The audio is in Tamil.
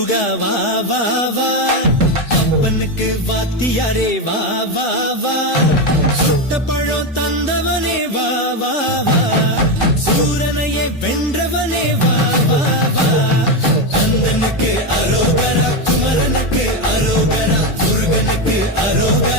முருகா வா வா வா, அப்பனுக்கு வாத்தியாரே வா வா வா, சுட்ட பழம் தந்தவனே வா வா வா, சூரனையே வென்றவனே வா வா வா, கந்தனுக்கு அரோகரா, குமரனுக்கு அரோகரா, முருகனுக்கு அரோகரா.